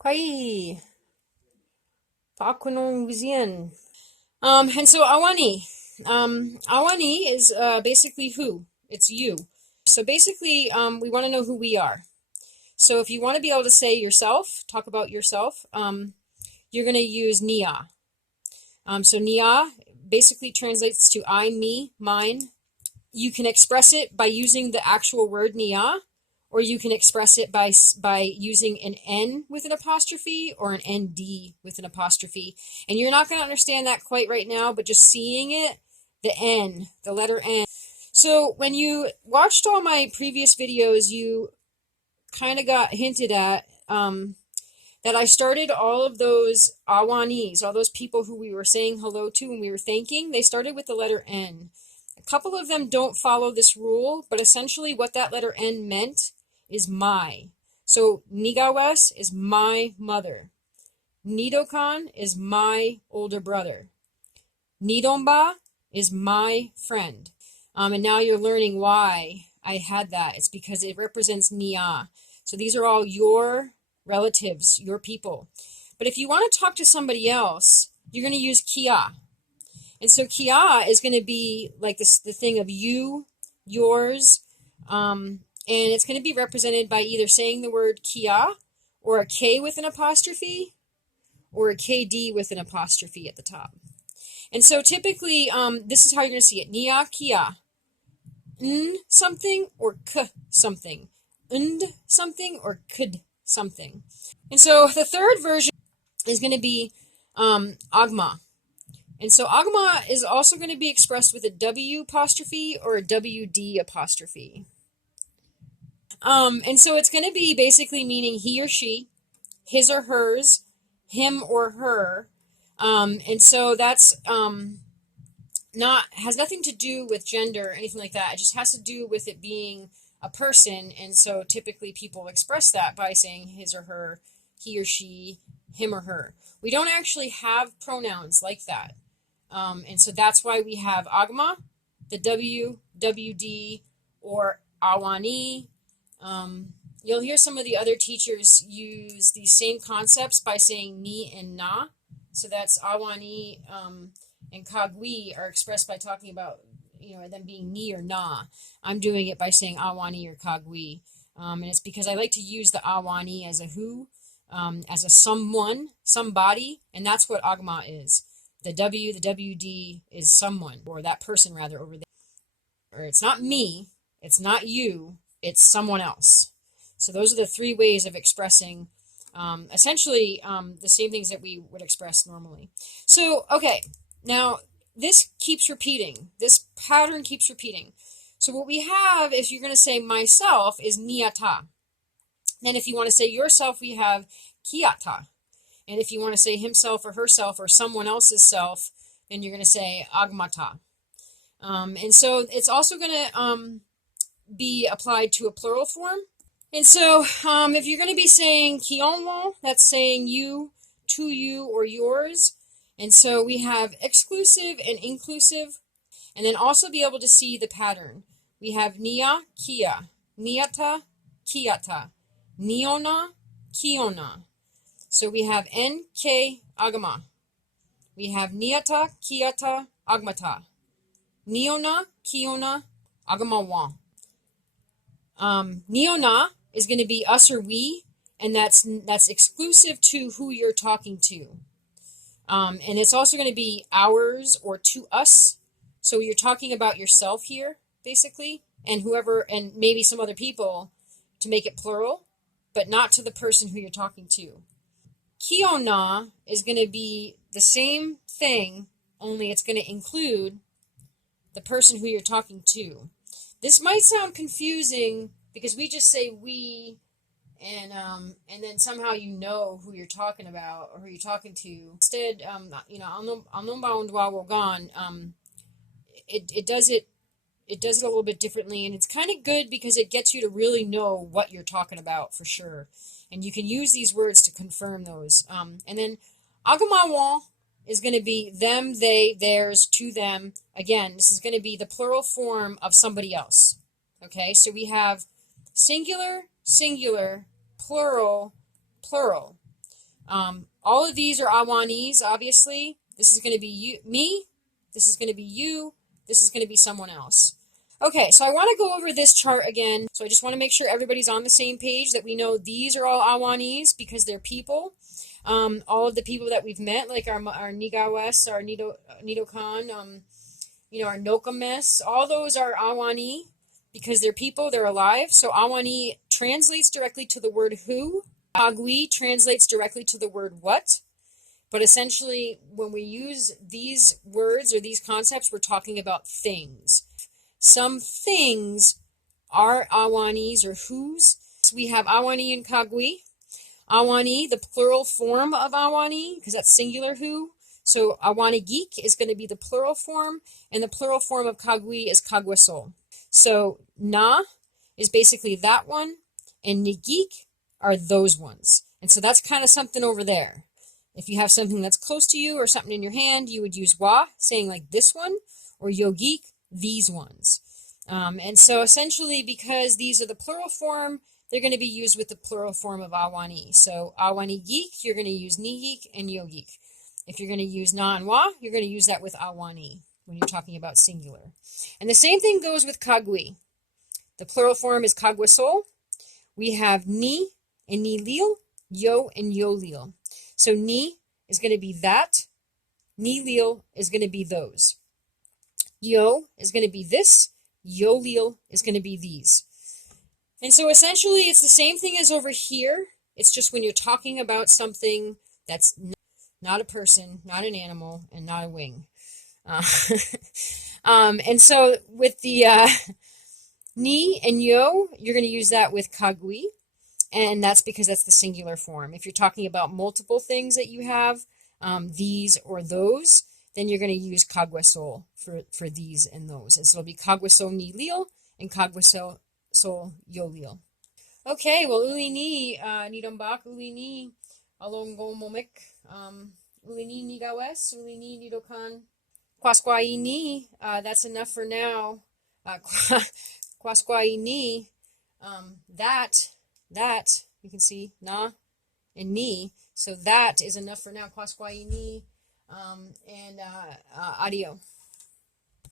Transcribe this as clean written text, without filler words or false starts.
Kwai Paakwinôgwzian. And so Awani. Awani is basically who? It's you. So basically, we want to know who we are. So if you want to be able to say yourself, talk about yourself, you're going to use nia. So nia basically translates to I, me, mine. You can express it by using the actual word nia, or you can express it by using an N with an apostrophe or an ND with an apostrophe. And you're not going to understand that quite right now, but just seeing it, the N, the letter N. So when you watched all my previous videos, you kind of got hinted at that I started all of those Awanis, all those people who we were saying hello to and we were thanking, they started with the letter N. A couple of them don't follow this rule, but essentially what that letter N meant is my. So Nigawes is my mother. Nidokan is my older brother. Nidomba is my friend. And now you're learning why I had that. It's because it represents Nia. So these are all your relatives, your people. But if you want to talk to somebody else, you're going to use Kia. And so Kia is going to be like this, the thing of you, yours, and it's going to be represented by either saying the word Kia or a K with an apostrophe or a KD with an apostrophe at the top. And so typically, this is how you're going to see it. Nia, Kia. N something or K something. Und something or Kd something. And so the third version is going to be Agma. And so Agma is also going to be expressed with a W apostrophe or a WD apostrophe. And so it's going to be basically meaning he or she, his or hers, him or her. And so that's has nothing to do with gender or anything like that. It just has to do with it being a person. And so typically people express that by saying his or her, he or she, him or her. We don't actually have pronouns like that. And so that's why we have Agma, the W, WD, or Awani. You'll hear some of the other teachers use these same concepts by saying ni and na. So that's Awani and Kagwi are expressed by talking about, them being ni or na. I'm doing it by saying Awani or Kagwi. And it's because I like to use the Awani as a who, as a someone, somebody, and that's what Agma is. The W, the WD is someone, or that person rather, over there. Or it's not me, it's not you, it's someone else. So those are the three ways of expressing essentially the same things that we would express normally. So, okay, now this keeps repeating. This pattern keeps repeating. So what we have, if you're going to say myself, is niata. Then if you want to say yourself, we have kiata. And if you want to say himself or herself or someone else's self, then you're going to say agmata. And so it's also going to be applied to a plural form. And so if you're going to be saying kionwo, that's saying you, to you, or yours. And so we have exclusive and inclusive. And then also be able to see the pattern. We have nia, kia, niata, kiata, niona, kiona. So we have NK agama. We have niata, kiata, agmata. Niona, kiona, agamawa. Niona is going to be us or we, and that's exclusive to who you're talking to. And it's also going to be ours or to us. So you're talking about yourself here, basically, and whoever, and maybe some other people to make it plural, but not to the person who you're talking to. Kiona is going to be the same thing, only it's going to include the person who you're talking to. This might sound confusing because we just say we, and then somehow you know who you're talking about or who you're talking to. Instead, Alnôbaôdwawôgan, it does it a little bit differently, and it's kind of good because it gets you to really know what you're talking about for sure. And you can use these words to confirm those. And then agamawa is going to be them, they, theirs, to them. Again, this is going to be the plural form of somebody else. Okay, so we have singular, singular, plural, plural. All of these are Awanis, obviously. This is going to be you, me. This is going to be you. This is going to be someone else. Okay, so I want to go over this chart again. So I just want to make sure everybody's on the same page, that we know these are all Awanis because they're people. All of the people that we've met, like our Nigawes, our Nidokan, our Nokomes, all those are Awani because they're people, they're alive. So Awani translates directly to the word who. Kagwi translates directly to the word what. But essentially, when we use these words or these concepts, we're talking about things. Some things are Awanis or whos. So we have Awani and Kagwi. Awani, the plural form of Awani, because that's singular who. So Awanigik is going to be the plural form, and the plural form of Kagwi is Kagwesol. So na is basically that one, and nigik are those ones. And so that's kind of something over there. If you have something that's close to you or something in your hand, you would use wa, saying like this one, or yogik, these ones. And so essentially, because these are the plural form, they're going to be used with the plural form of Awani. So Awanigik, you're going to use nigik and yogik. If you're going to use na and wa, you're going to use that with Awani when you're talking about singular. And the same thing goes with Kagwi. The plural form is Kagwesol. We have ni and ni lil, yo and yo lil. So ni is going to be that. Ni lil is going to be those. Yo is going to be this. Yo lil is going to be these. And so essentially it's the same thing as over here. It's just when you're talking about something that's not a person, not an animal, and not a wing. And so with the ni and yo, you're going to use that with Kagwi. And that's because that's the singular form. If you're talking about multiple things that you have, these or those, then you're going to use Kagwesol for these and those. And so it'll be Kagwesol ni lil and Kagwesol yo lil. Okay, well, uli ni nidombak, uli ni alongomomik, uli ni nigawes, uli ni nidokan, kwaskwai ni, that's enough for now. Kwaskwai ni, that, you can see, na and ni. So that is enough for now. Kwaskwai ni, and adio.